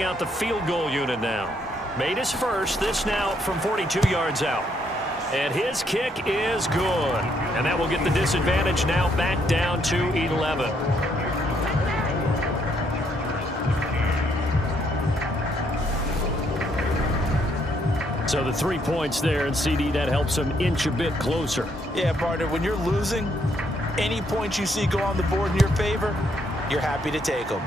Out the field goal unit now. Made his first. This now from 42 yards out. And his kick is good. And that will get the disadvantage now back down to 11. So the 3 points there, and CD, that helps him inch a bit closer. Yeah, partner, when you're losing, any points you see go on the board in your favor, you're happy to take them.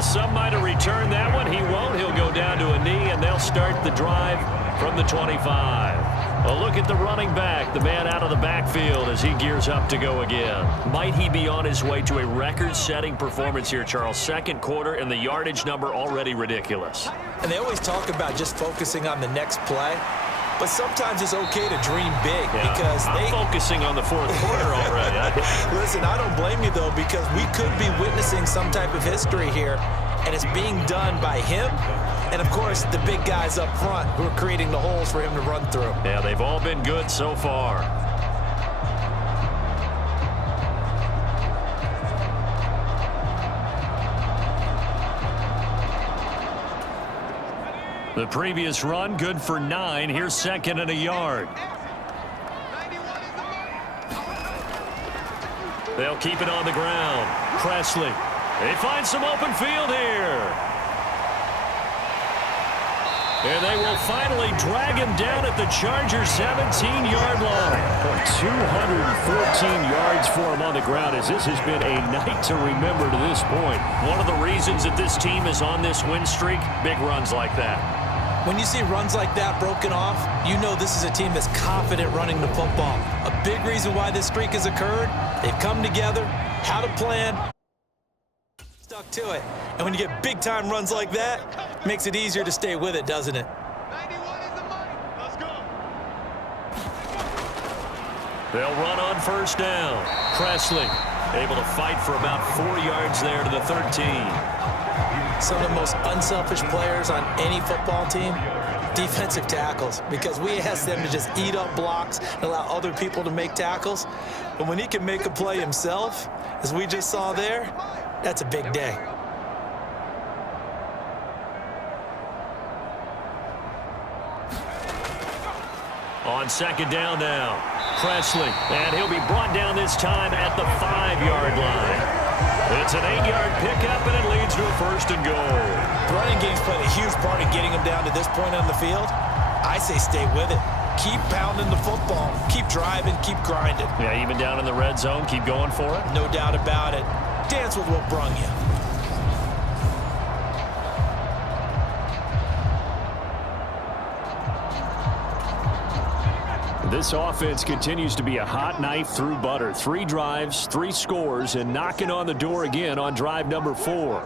Some might have returned that one. He won't. He'll go down to a knee, and they'll start the drive from the 25. A look at the running back, the man out of the backfield as he gears up to go again. Might he be on his way to a record-setting performance here, Charles? Second quarter, and the yardage number already ridiculous. And they always talk about just focusing on the next play. But sometimes it's okay to dream big because I'm focusing on the fourth quarter already. Listen, I don't blame you, though, because we could be witnessing some type of history here, and it's being done by him and, of course, the big guys up front who are creating the holes for him to run through. Yeah, they've all been good so far. The previous run, good for 9. Here's second and a yard. They'll keep it on the ground. Presley. They find some open field here. And they will finally drag him down at the Chargers' 17-yard line. 214 yards for him on the ground, as this has been a night to remember to this point. One of the reasons that this team is on this win streak, big runs like that. When you see runs like that broken off, you know this is a team that's confident running the football. A big reason why this streak has occurred, they've come together, had a plan, stuck to it. And when you get big-time runs like that, it makes it easier to stay with it, doesn't it? 91 is the money. Let's go. They'll run on first down. Presley able to fight for about 4 yards there to the 13. Some of the most unselfish players on any football team, defensive tackles, because we ask them to just eat up blocks and allow other people to make tackles. But when he can make a play himself, as we just saw there, that's a big day. On second down now, Presley, and he'll be brought down this time at the 5-yard line. It's an 8-yard pickup, and it leads to a first and goal. Running game's played a huge part in getting him down to this point on the field. I say stay with it. Keep pounding the football. Keep driving. Keep grinding. Yeah, even down in the red zone, keep going for it. No doubt about it. Dance with what brung you. This offense continues to be a hot knife through butter. 3 drives, 3 scores, and knocking on the door again on drive number 4.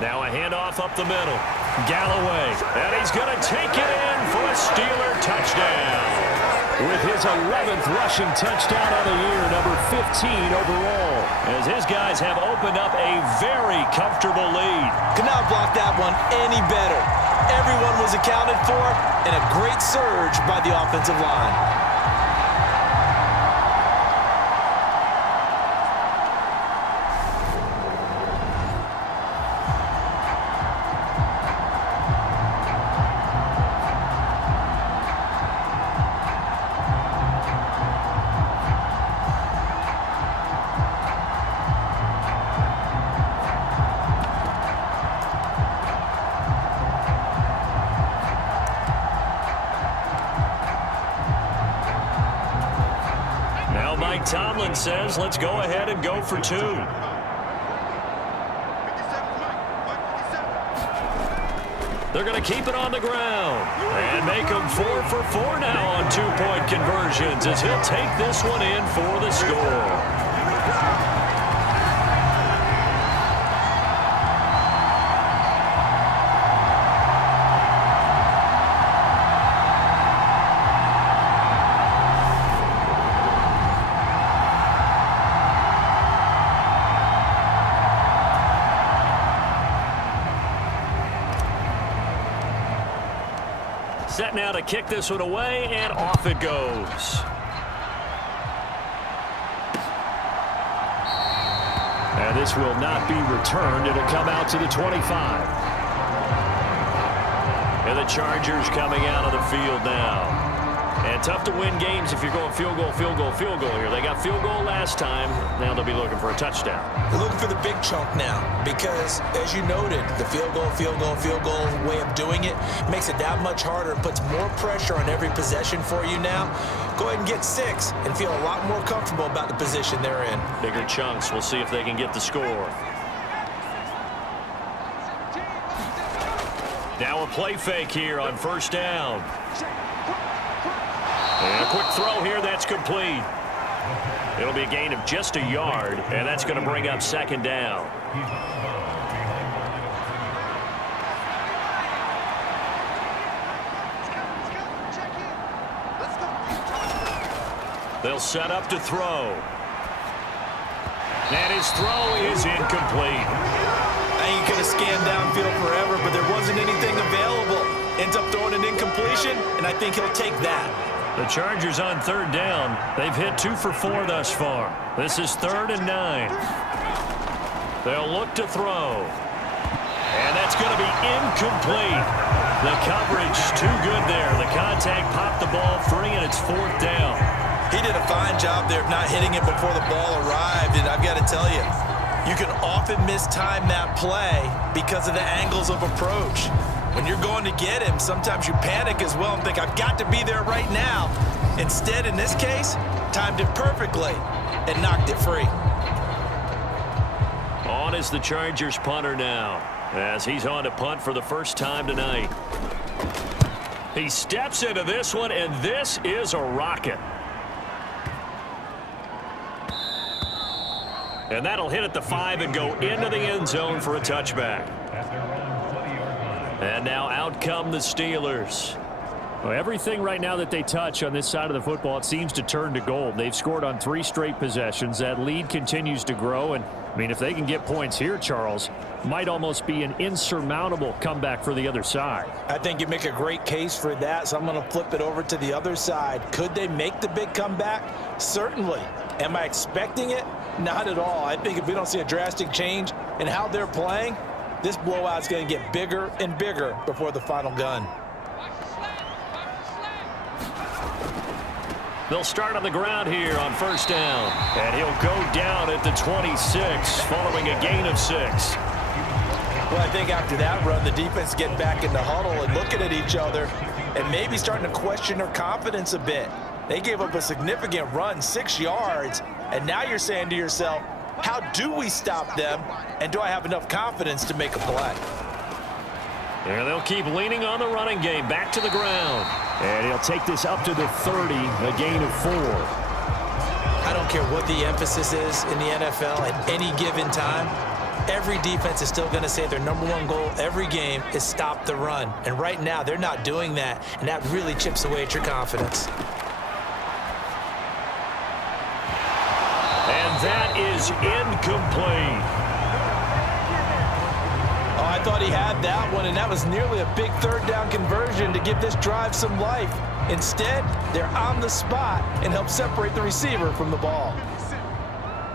Now a handoff up the middle. Galloway, and he's going to take it in for a Steeler touchdown. With his 11th rushing touchdown of the year, number 15 overall, as his guys have opened up a very comfortable lead. Could not block that one any better. Everyone was accounted for, and a great surge by the offensive line. Tomlin says, let's go ahead and go for 2. They're going to keep it on the ground and make them 4 for 4 now on 2-point conversions as he'll take this one in for the score. Set now to kick this one away, and off it goes. And this will not be returned. It'll come out to the 25. And the Chargers coming out of the field now. And tough to win games if you're going field goal, field goal, field goal here. They got field goal last time. Now they'll be looking for a touchdown. They're looking for the big chunk now because, as you noted, the field goal way of doing it makes it that much harder and puts more pressure on every possession for you now. Go ahead and get 6 and feel a lot more comfortable about the position they're in. Bigger chunks. We'll see if they can get the score. Now a play fake here on first down. And a quick throw here, that's complete. It'll be a gain of just a yard, and that's going to bring up second down. They'll set up to throw. And his throw is incomplete. You could have scanned downfield forever, but there wasn't anything available. Ends up throwing an incompletion, and I think he'll take that. The Chargers on third down. They've hit 2 for 4 thus far. This is 3rd and 9. They'll look to throw. And that's going to be incomplete. The coverage too good there. The contact popped the ball free, and it's 4th down. He did a fine job there of not hitting it before the ball arrived, and I've got to tell you, you can often mistime that play because of the angles of approach. When you're going to get him, sometimes you panic as well and think, I've got to be there right now. Instead, in this case, timed it perfectly and knocked it free. On is the Chargers punter now, as he's on to punt for the first time tonight. He steps into this one, and this is a rocket. And that'll hit at the 5 and go into the end zone for a touchback. And now out come the Steelers. Well, everything right now that they touch on this side of the football, it seems to turn to gold. They've scored on 3 straight possessions. That lead continues to grow. And, I mean, if they can get points here, Charles, might almost be an insurmountable comeback for the other side. I think you make a great case for that, so I'm going to flip it over to the other side. Could they make the big comeback? Certainly. Am I expecting it? Not at all. I think if we don't see a drastic change in how they're playing, this blowout's going to get bigger and bigger before the final gun. They'll start on the ground here on first down. And he'll go down at the 26 following a gain of 6. Well, I think after that run, the defense getting back in the huddle and looking at each other and maybe starting to question their confidence a bit. They gave up a significant run, 6 yards, and now you're saying to yourself, how do we stop them, and do I have enough confidence to make a play? And they'll keep leaning on the running game, back to the ground. And he'll take this up to the 30, a gain of 4. I don't care what the emphasis is in the NFL at any given time. Every defense is still going to say their #1 goal every game is stop the run. And right now, they're not doing that, and that really chips away at your confidence. And that is incomplete. Oh, I thought he had that one, and that was nearly a big 3rd down conversion to give this drive some life. Instead, they're on the spot and help separate the receiver from the ball.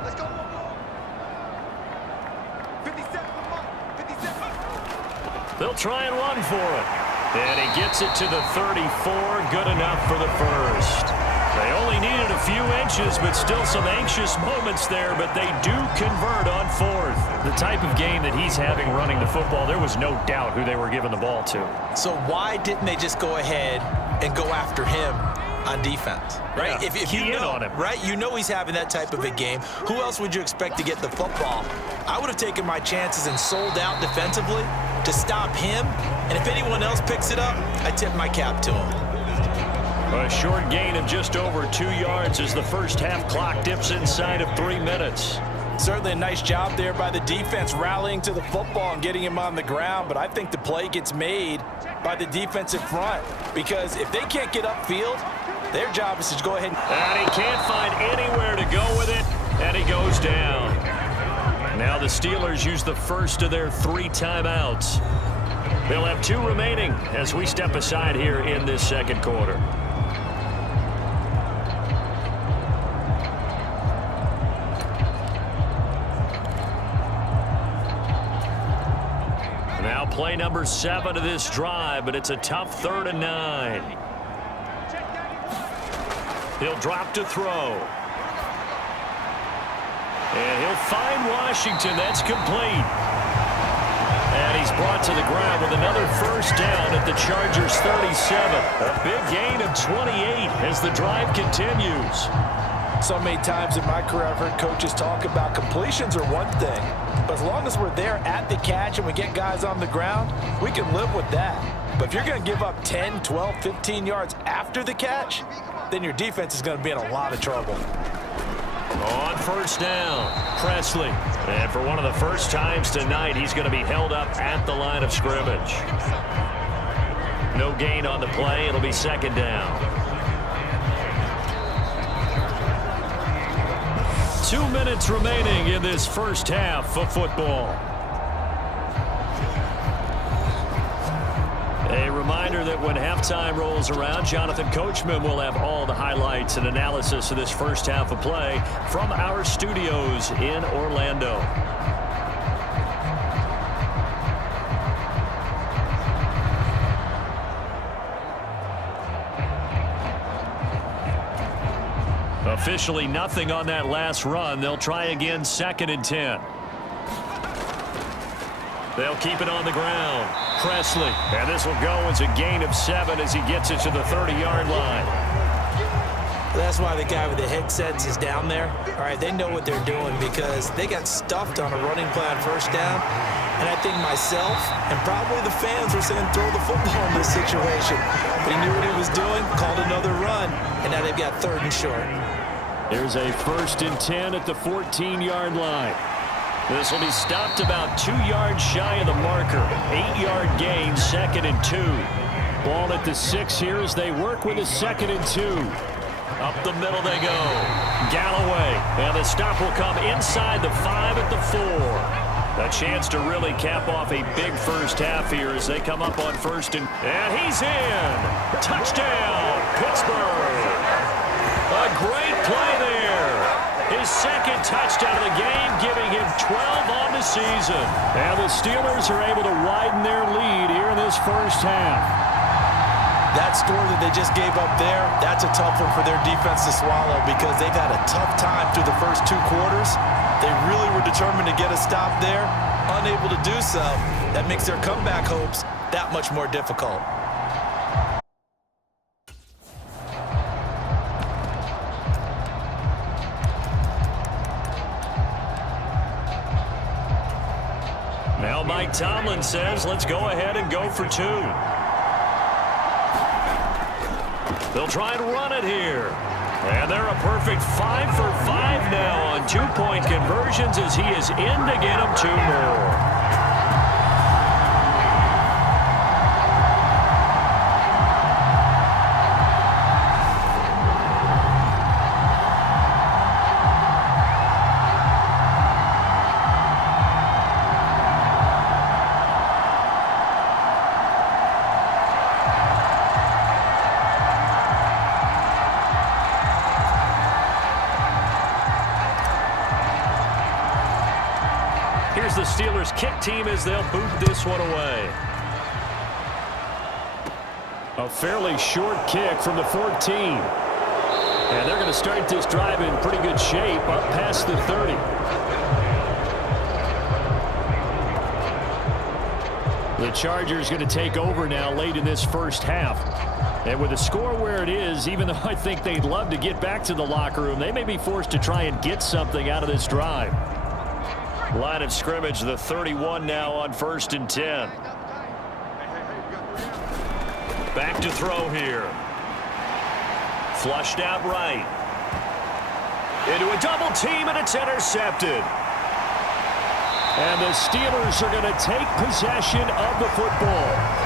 Let's go. 57. They'll try and run for it. And he gets it to the 34. Good enough for the first. They only needed a few inches, but still some anxious moments there, but they do convert on 4th. The type of game that he's having running the football, there was no doubt who they were giving the ball to. So why didn't they just go ahead and go after him on defense? Right? Yeah, if you know, on him. right? You know he's having that type of a game. Who else would you expect to get the football? I would have taken my chances and sold out defensively to stop him. And if anyone else picks it up, I tip my cap to him. A short gain of just over 2 yards as the first half clock dips inside of 3 minutes. Certainly a nice job there by the defense rallying to the football and getting him on the ground, but I think the play gets made by the defensive front because if they can't get upfield, their job is to go ahead and he can't find anywhere to go with it, and he goes down. Now the Steelers use the first of their 3 timeouts. They'll have 2 remaining as we step aside here in this second quarter. Now play number 7 of this drive, but it's a tough 3rd and 9. He'll drop to throw. And he'll find Washington. That's complete. And he's brought to the ground with another first down at the Chargers' 37. A big gain of 28 as the drive continues. So many times in my career I've heard coaches talk about completions are one thing, but as long as we're there at the catch and we get guys on the ground, we can live with that. But if you're going to give up 10, 12, 15 yards after the catch, then your defense is going to be in a lot of trouble. On first down, Presley. And for one of the first times tonight, he's going to be held up at the line of scrimmage. No gain on the play. It'll be 2nd down. 2 minutes remaining in this first half of football. A reminder that when halftime rolls around, Jonathan Coachman will have all the highlights and analysis of this first half of play from our studios in Orlando. Officially nothing on that last run. They'll try again 2nd and 10. They'll keep it on the ground. Presley. And this will go as a gain of 7 as he gets it to the 30-yard line. That's why the guy with the headsets is down there. All right, they know what they're doing because they got stuffed on a running play on first down. And I think myself and probably the fans were saying throw the football in this situation. But he knew what he was doing, called another run, and now they've got 3rd and short. Here's a 1st and 10 at the 14-yard line. This will be stopped about 2 yards shy of the marker. 8-yard gain, 2nd and 2. Ball at the 6 here as they work with a 2nd and 2. Up the middle they go. Galloway. And the stop will come inside the 5 at the 4. A chance to really cap off a big first half here as they come up on 1st and he's in. Touchdown, Pittsburgh. A great play there. His 2nd touchdown of the game, giving him 12 on the season. And the Steelers are able to widen their lead here in this first half. That score that they just gave up there, that's a tough one for their defense to swallow because they've had a tough time through the first 2 quarters. They really were determined to get a stop there, unable to do so. That makes their comeback hopes that much more difficult. Now Mike Tomlin says, let's go ahead and go for 2. They'll try and run it here. And they're a perfect 5 for 5 now on 2-point conversions as he is in to get them 2 more. Here's the Steelers kick team as they'll boot this one away. A fairly short kick from the 14. And they're going to start this drive in pretty good shape up past the 30. The Chargers going to take over now late in this first half. And with the score where it is, even though I think they'd love to get back to the locker room, they may be forced to try and get something out of this drive. Line of scrimmage, the 31 now on 1st and 10. Back to throw here. Flushed out right. Into a double team, and it's intercepted. And the Steelers are going to take possession of the football.